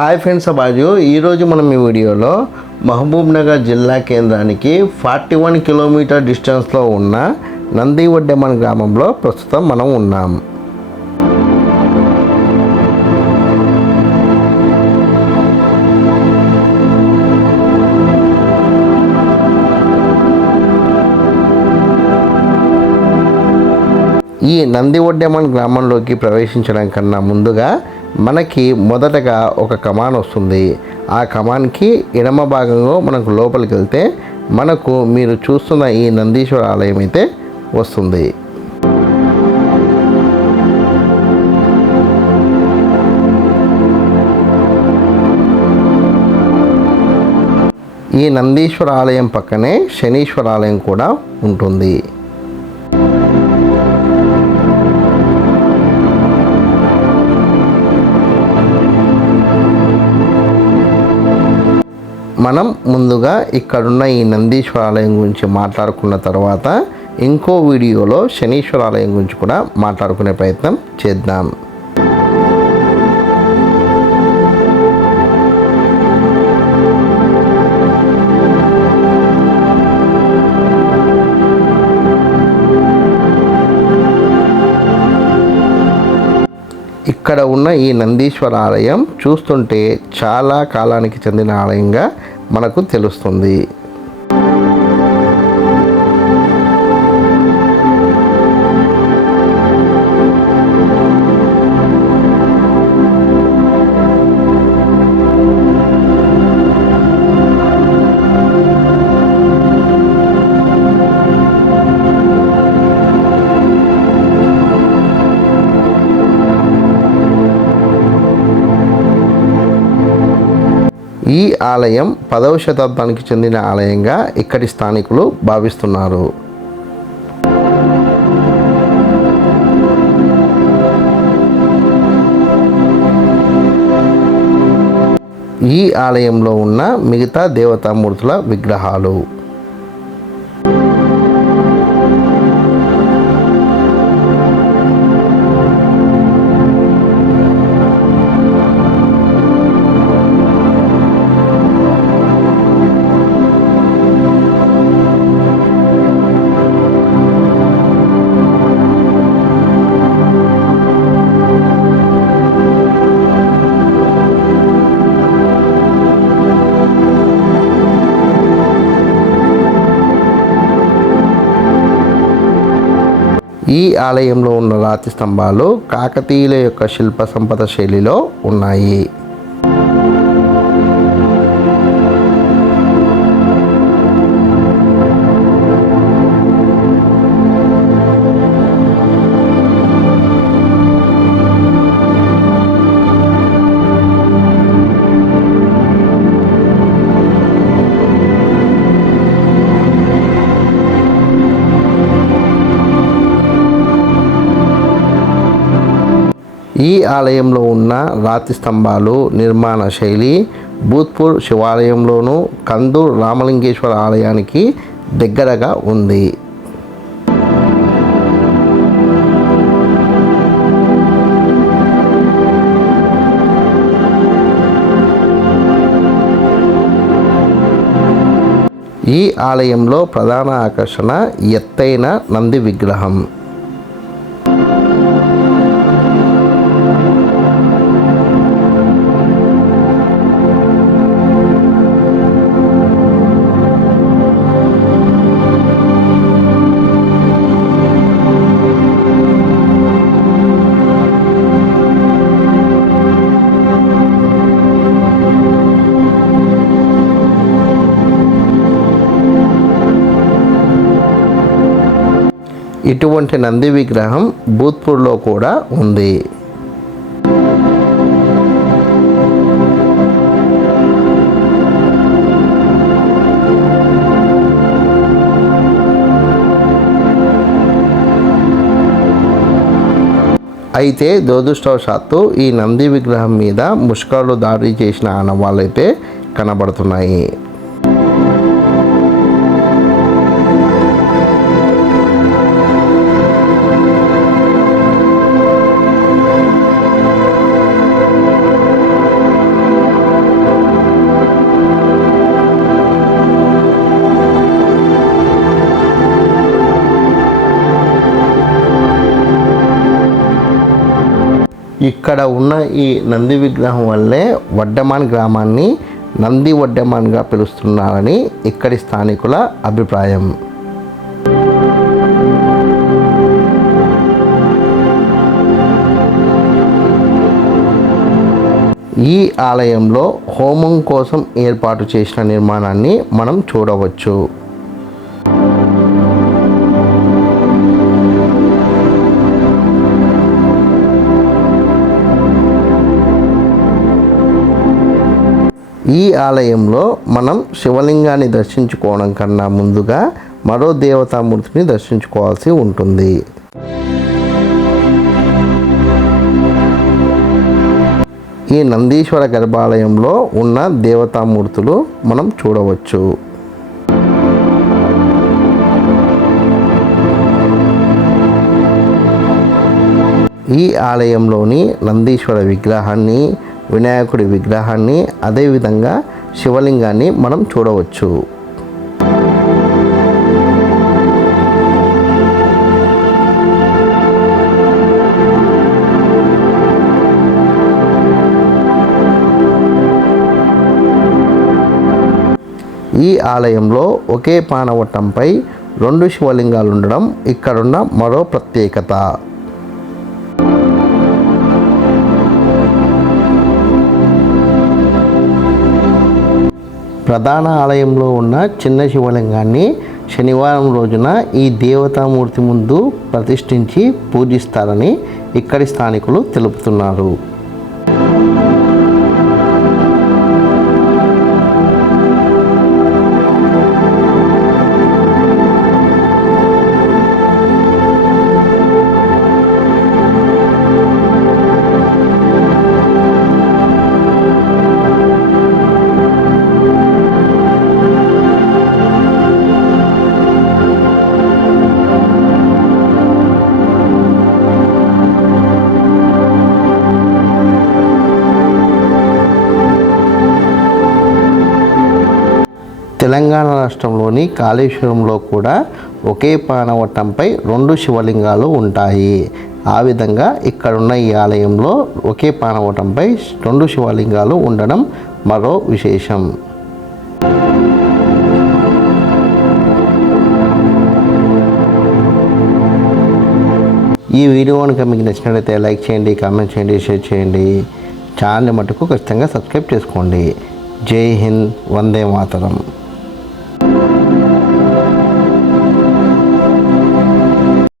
Hi friends, అబాజు ఈరోజు మనం ఈ వీడియోలో మహబూబ్నగర్ జిల్లా కేంద్రానికి 41 కిలోమీటర్ డిస్టెన్స్లో ఉన్న నందివడ్డెమన్ గ్రామంలో ప్రస్తుతం మనం ఉన్నాం. ఈ నందివడ్డెమన్ గ్రామంలోకి ప్రవేశించడం కన్నా ముందుగా మనకి మొదటగా ఒక కమాన్ వస్తుంది. ఆ కమాన్కి ఎడమ భాగంలో మనకు లోపలికి వెళ్తే మనకు మీరు చూస్తున్న ఈ నందీశ్వర ఆలయం అయితే వస్తుంది. ఈ నందీశ్వర ఆలయం పక్కనే శనీశ్వర ఆలయం కూడా ఉంటుంది. మనం ముందుగా ఇక్కడున్న ఈ నందీశ్వర ఆలయం గురించి మాట్లాడుకున్న తర్వాత ఇంకో వీడియోలో శనీశ్వర ఆలయం గురించి కూడా మాట్లాడుకునే ప్రయత్నం చేద్దాం. ఇక్కడ ఉన్న ఈ నందీశ్వర ఆలయం చూస్తుంటే చాలా కాలానికి చెందిన ఆలయంగా మనకు తెలుస్తుంది. ఈ ఆలయం 10వ శతాబ్దానికి చెందిన ఆలయంగా ఇక్కడి స్థానికులు భావిస్తున్నారు. ఈ ఆలయంలో ఉన్న మిగతా దేవతామూర్తుల విగ్రహాలు ఈ ఆలయంలో ఉన్న రాతి స్తంభాలు కాకతీయుల యొక్క శిల్ప సంపద శైలిలో ఉన్నాయి. ఈ ఆలయంలో ఉన్న రాతి స్తంభాలు నిర్మాణ శైలి భూత్పూర్ శివాలయంలోను కందూర్ రామలింగేశ్వర ఆలయానికి దగ్గరగా ఉంది. ఈ ఆలయంలో ప్రధాన ఆకర్షణ ఎత్తైన నంది విగ్రహం. ఇటువంటి నంది విగ్రహం భూత్పూర్లో కూడా ఉంది. అయితే దురదృష్టవశాత్తు ఈ నంది విగ్రహం మీద ముష్కరులు దాడి చేసిన ఆనవాళ్ళు అయితే కనబడుతున్నాయి. ఇక్కడ ఉన్న ఈ నంది విగ్రహం వల్లే వడ్డమాన్ గ్రామాన్ని నంది వడ్డమాన్గా పిలుస్తున్నారని ఇక్కడి స్థానికుల అభిప్రాయం. ఈ ఆలయంలో హోమం కోసం ఏర్పాటు చేసిన నిర్మాణాన్ని మనం చూడవచ్చు. ఈ ఆలయంలో మనం శివలింగాన్ని దర్శించుకోవడం కన్నా ముందుగా మరో దేవతామూర్తిని దర్శించుకోవాల్సి ఉంటుంది. ఈ నందీశ్వర గర్భాలయంలో ఉన్న దేవతామూర్తులు మనం చూడవచ్చు. ఈ ఆలయంలోని నందీశ్వర విగ్రహాన్ని, వినాయకుడి విగ్రహాన్ని, అదేవిధంగా శివలింగాన్ని మనం చూడవచ్చు. ఈ ఆలయంలో ఒకే పానవట్టంపై 2 శివలింగాలు ఉండడం ఇక్కడున్న మరో ప్రత్యేకత. ప్రధాన ఆలయంలో ఉన్న చిన్న శివలింగాన్ని శనివారం రోజున ఈ దేవతామూర్తి ముందు ప్రతిష్ఠించి పూజిస్తారని ఇక్కడి స్థానికులు తెలుపుతున్నారు. తెలంగాణ రాష్ట్రంలోని కాళేశ్వరంలో కూడా ఒకే పానవట్టంపై 2 శివలింగాలు ఉంటాయి. ఆ విధంగా ఇక్కడున్న ఈ ఆలయంలో ఒకే పానవట్టంపై 2 శివలింగాలు ఉండడం మరో విశేషం. ఈ వీడియో కనుక మీకు నచ్చినట్లయితే లైక్ చేయండి, కామెంట్ చేయండి, షేర్ చేయండి. ఛానల్ మటుకు ఖచ్చితంగా సబ్స్క్రైబ్ చేసుకోండి. జై హింద్, వందే మాతరం.